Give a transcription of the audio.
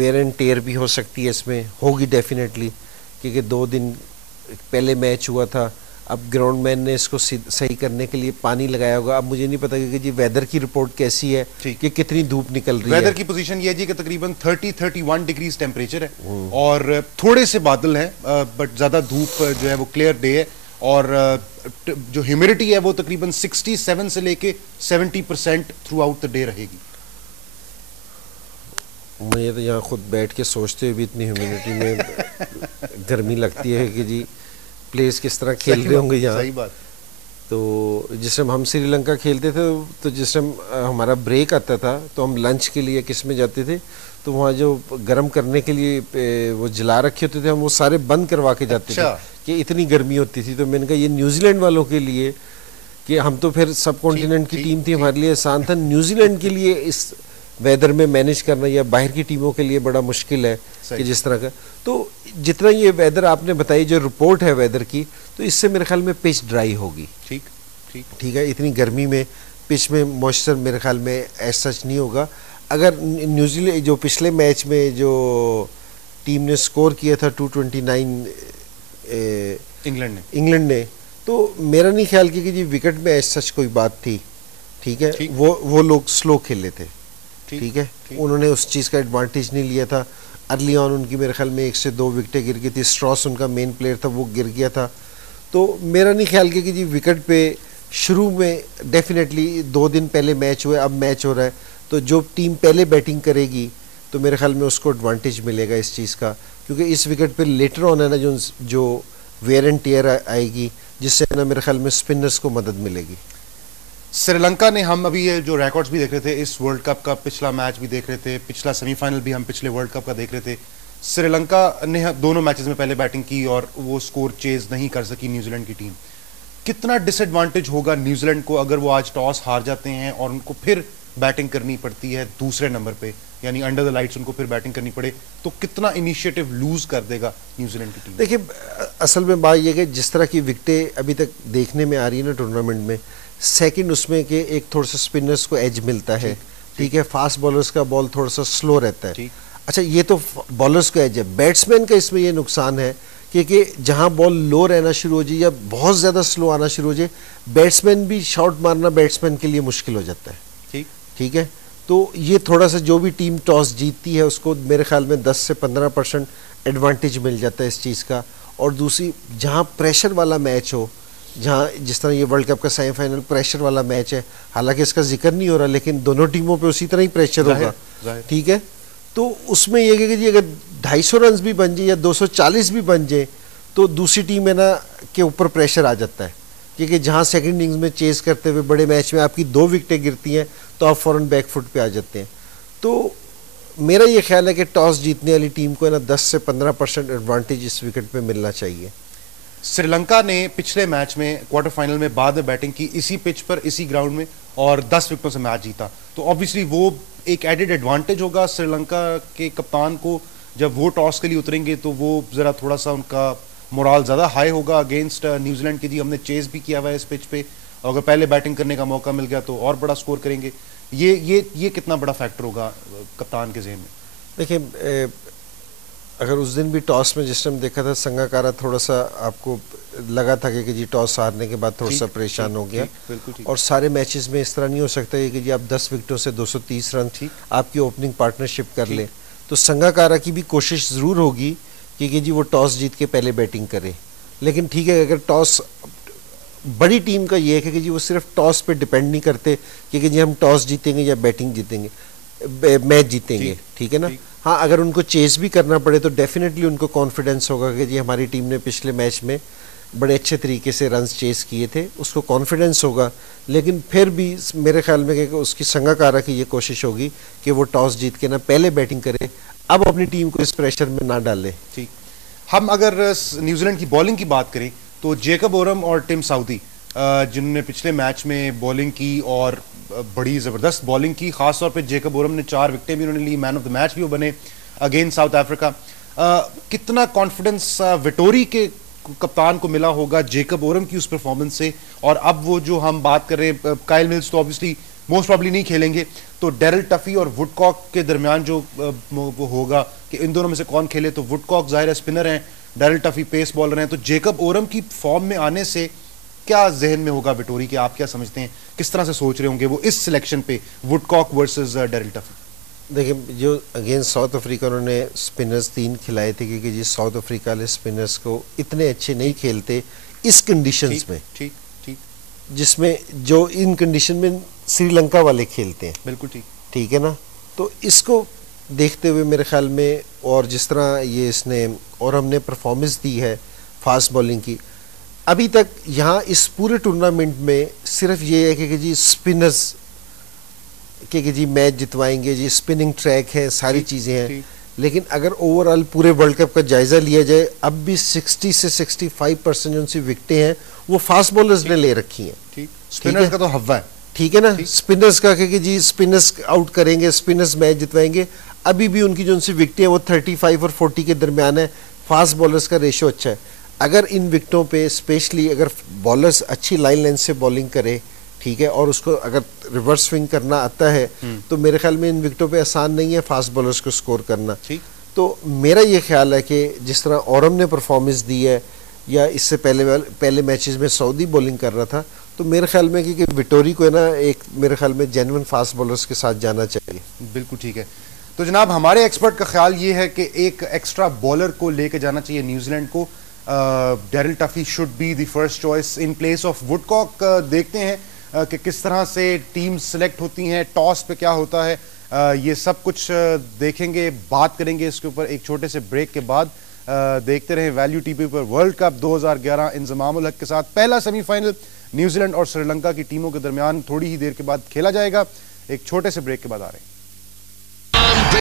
Where and tear भी हो सकती है, इसमें होगी डेफिनेटली, क्योंकि 2 दिन पहले मैच हुआ था। अब ग्राउंडमैन ने इसको सही करने के लिए पानी लगाया होगा। अब मुझे नहीं पता कि जी वेदर की रिपोर्ट कैसी है, कि कितनी धूप निकल रही है। वेदर की पोजीशन ये है जी कि तकरीबन 30-31 डिग्रीज टेम्परेचर है और थोड़े से बादल हैं, बट ज़्यादा धूप जो है वो क्लियर डे है। और जो ह्यूमिडिटी है वो तकरीबन 67 से लेके 70% थ्रू आउट द डे रहेगी। मुझे तो यहाँ खुद बैठ के सोचते हुए भी इतनी ह्यूमिडिटी में गर्मी लगती है कि जी प्लेयर्स किस तरह खेल रहे होंगे यहाँ। सही बात। तो जिस टाइम हम श्रीलंका खेलते थे, तो जिस टाइम हमारा ब्रेक आता था तो हम लंच के लिए किस में जाते थे, तो वहाँ जो गर्म करने के लिए वो जला रखे होते थे, हम वो सारे बंद करवा के जाते थे कि इतनी गर्मी होती थी। तो मैंने कहा ये न्यूजीलैंड वालों के लिए, कि हम तो फिर सब कॉन्टिनेंट की टीम थी, हमारे लिए आसान था। न्यूजीलैंड के लिए इस वेदर में मैनेज करना या बाहर की टीमों के लिए बड़ा मुश्किल है कि जिस तरह का। तो जितना ये वेदर आपने बताई, जो रिपोर्ट है वेदर की, तो इससे मेरे ख्याल में पिच ड्राई होगी। ठीक ठीक ठीक है, इतनी गर्मी में पिच में मॉइस्चर मेरे ख्याल में ऐसा सच नहीं होगा। अगर न्यूजीलैंड जो पिछले मैच में जो टीम ने स्कोर किया था 229 इंग्लैंड ने, तो मेरा नहीं ख्याल कि जी विकेट में ऐसा सच कोई बात थी। ठीक है, वो लोग स्लो खेले थे। ठीक है, उन्होंने उस चीज़ का एडवांटेज नहीं लिया था। अर्ली ऑन उनकी मेरे ख्याल में 1 से 2 विकेटें गिर गई थी। स्ट्रॉस उनका मेन प्लेयर था, वो गिर गया था। तो मेरा नहीं ख्याल कि जी विकेट पे शुरू में डेफिनेटली 2 दिन पहले मैच हुए, अब मैच हो रहा है, तो जो टीम पहले बैटिंग करेगी तो मेरे ख्याल में उसको एडवांटेज मिलेगा इस चीज़ का, क्योंकि इस विकेट पे लेटर ऑन है ना जो वेयर एंड टेयर आएगी, जिससे ना मेरे ख्याल में स्पिनर्स को मदद मिलेगी। श्रीलंका ने, हम अभी ये जो रिकॉर्ड्स भी देख रहे थे, इस वर्ल्ड कप का पिछला मैच भी देख रहे थे, पिछला सेमीफाइनल भी हम पिछले वर्ल्ड कप का देख रहे थे। श्रीलंका ने दोनों मैचेस में पहले बैटिंग की और वो स्कोर चेज नहीं कर सकी न्यूजीलैंड की टीम। कितना डिसएडवांटेज होगा न्यूजीलैंड को अगर वो आज टॉस हार जाते हैं और उनको फिर बैटिंग करनी पड़ती है दूसरे नंबर पे, यानी अंडर द लाइट्स उनको फिर बैटिंग करनी पड़े, तो कितना इनिशिएटिव लूज कर देगा न्यूजीलैंड की टीम? देखिए, असल में बात यह कि जिस तरह की विकेटें अभी तक देखने में आ रही है ना टूर्नामेंट में, सेकंड उसमें कि एक थोड़ा सा स्पिनर्स को एज मिलता है। ठीक है, फास्ट बॉलर्स का बॉल थोड़ा सा स्लो रहता है। अच्छा, ये तो बॉलर्स को एज है। बैट्समैन का इसमें ये नुकसान है कि जहां बॉल लो रहना शुरू हो जाए या बहुत ज़्यादा स्लो आना शुरू हो जाए, बैट्समैन भी शॉट मारना बैट्समैन के लिए मुश्किल हो जाता है। ठीक है, तो ये थोड़ा सा जो भी टीम टॉस जीतती है उसको मेरे ख्याल में 10 से 15% एडवांटेज मिल जाता है इस चीज़ का। और दूसरी, जहाँ प्रेशर वाला मैच हो, जहाँ जिस तरह ये वर्ल्ड कप का सेमीफाइनल प्रेशर वाला मैच है, हालांकि इसका जिक्र नहीं हो रहा, लेकिन दोनों टीमों पे उसी तरह ही प्रेशर होगा। ठीक है, तो उसमें ये कि जी अगर 250 रन भी बन जाए या 240 भी बन जाए, तो दूसरी टीम है ना के ऊपर प्रेशर आ जाता है, क्योंकि जहाँ सेकंड इनिंग्स में चेस करते हुए बड़े मैच में आपकी 2 विकेटें गिरती हैं तो आप फौरन बैकफुट पे आ जाते हैं। तो मेरा ये ख्याल है कि टॉस जीतने वाली टीम को है ना 10 से 15% एडवांटेज इस विकेट पे मिलना चाहिए। श्रीलंका ने पिछले मैच में क्वार्टर फाइनल में बाद में बैटिंग की इसी पिच पर, इसी ग्राउंड में, और 10 विकेटों से मैच जीता। तो ऑब्वियसली वो एक एडेड एडवांटेज होगा श्रीलंका के कप्तान को। जब वो टॉस के लिए उतरेंगे तो वो जरा थोड़ा सा उनका मोराल ज़्यादा हाई होगा अगेंस्ट न्यूजीलैंड के। जी हमने चेस भी किया हुआ है इस पिच पे, अगर पहले बैटिंग करने का मौका मिल गया तो और बड़ा स्कोर करेंगे। ये कितना बड़ा फैक्टर होगा कप्तान के ज़हन में? देखिए, अगर उस दिन भी टॉस में जिस टाइम देखा था, संगाकारा थोड़ा सा आपको लगा था कि जी टॉस हारने के बाद थोड़ा सा परेशान हो गया। और सारे मैचेस में इस तरह नहीं हो सकता है कि जी आप 10 विकेटों से 230 रन आपकी ओपनिंग पार्टनरशिप कर ले। तो संगाकारा की भी कोशिश ज़रूर होगी कि जी वो टॉस जीत के पहले बैटिंग करे। लेकिन ठीक है, अगर टॉस, बड़ी टीम का ये है कि जी वो सिर्फ टॉस पे डिपेंड नहीं करते कि जी हम टॉस जीतेंगे या बैटिंग जीतेंगे, मैच जीतेंगे। ठीक है ना? हाँ, अगर उनको चेस भी करना पड़े तो डेफिनेटली उनको कॉन्फिडेंस होगा कि जी हमारी टीम ने पिछले मैच में बड़े अच्छे तरीके से रन्स चेस किए थे, उसको कॉन्फिडेंस होगा। लेकिन फिर भी मेरे ख्याल में कि उसकी संगाकारा की ये कोशिश होगी कि वो टॉस जीत के ना पहले बैटिंग करे, अब अपनी टीम को इस प्रेशर में ना डाले। ठीक, हम अगर न्यूजीलैंड की बॉलिंग की बात करें तो जेकब ओरम और टिम साउदी, जिन्होंने पिछले मैच में बॉलिंग की और बड़ी ज़बरदस्त बॉलिंग की, खासतौर पे जेकब ओरम ने 4 विकेटें भी उन्होंने ली, मैन ऑफ द मैच भी वो बने अगेंस्ट साउथ अफ्रीका। कितना कॉन्फिडेंस विटोरी के कप्तान को मिला होगा जेकब ओरम की उस परफॉर्मेंस से? और अब वो जो हम बात कर रहे हैं, काइल मिल्स तो ऑब्वियसली मोस्ट प्रॉब्ली नहीं खेलेंगे, तो डेरिल टफी और वुडकॉक के दरमियान जो वो होगा कि इन दोनों में से कौन खेले, तो वुडकॉक जाहिर है स्पिनर हैं, डेरिल टफी पेस बॉलर हैं, तो जेकब ओरम की फॉर्म में आने से क्या जहन में होगा विटोरी के, आप क्या समझते हैं, किस तरह से सोच रहे होंगे वो इस सिलेक्शन पे वुडकॉक वर्सेस डेरिल टफी? देखिए, जो अगेंस्ट साउथ अफ्रीका उन्होंने स्पिनर्स 3 खिलाए थे, क्योंकि जी साउथ अफ्रीका वाले स्पिनर्स को इतने अच्छे नहीं खेलते इस कंडीशंस में, ठीक ठीक, जिसमें जो इन कंडीशन में श्रीलंका वाले खेलते हैं। बिल्कुल ठीक, ठीक है ना। तो इसको देखते हुए मेरे ख्याल में, और जिस तरह ये इसने और हमने परफॉर्मेंस दी है फास्ट बॉलिंग की, अभी तक यहाँ इस पूरे टूर्नामेंट में सिर्फ ये है कि जी स्पिनर्स कि जी मैच जितवाएंगे, जी स्पिनिंग ट्रैक है, सारी चीज़ें हैं, लेकिन अगर ओवरऑल पूरे वर्ल्ड कप का जायजा लिया जाए, अब भी 60 से 65% जो उनसी विकेटें हैं वो फास्ट बॉलर्स ने ले रखी हैं। ठीक, स्पिनर्स का तो हवा है, ठीक है ना, स्पिनर्स का कि जी स्पिनर्स आउट करेंगे, स्पिनर्स मैच जितवाएंगे। अभी भी उनकी जो उनसी विकेटें हैं वो 35 और 40 के दरमियान है, फास्ट बॉलर्स का रेशो अच्छा है। अगर इन विकेटों पे स्पेशली अगर बॉलर्स अच्छी लाइन लेंथ से बॉलिंग करे, ठीक है, और उसको अगर रिवर्स स्विंग करना आता है, तो मेरे ख्याल में इन विकेटों पे आसान नहीं है फास्ट बॉलर्स को स्कोर करना। तो मेरा ये ख्याल है कि जिस तरह औरम ने परफॉर्मेंस दी है, या इससे पहले मैचेस में सऊदी बॉलिंग कर रहा था, तो मेरे ख्याल में कि विटोरी को है ना, एक मेरे ख्याल में जेन्युइन फास्ट बॉलर्स के साथ जाना चाहिए। बिल्कुल ठीक है। तो जनाब, हमारे एक्सपर्ट का ख्याल ये है कि एक एक्स्ट्रा बॉलर को लेके जाना चाहिए न्यूजीलैंड को। Daryl Tuffey should be the first choice in place of Woodcock. देखते हैं कि किस तरह से टीम सेलेक्ट होती हैं, टॉस पे क्या होता है, ये सब कुछ देखेंगे, बात करेंगे इसके ऊपर एक छोटे से ब्रेक के बाद। देखते रहें वैल्यू टीवी पर वर्ल्ड कप 2011 इंजमाम उल हक के साथ पहला सेमीफाइनल न्यूजीलैंड और श्रीलंका की टीमों के दरमियान थोड़ी ही देर के बाद खेला जाएगा। एक छोटे से ब्रेक के बाद आ रहे हैं।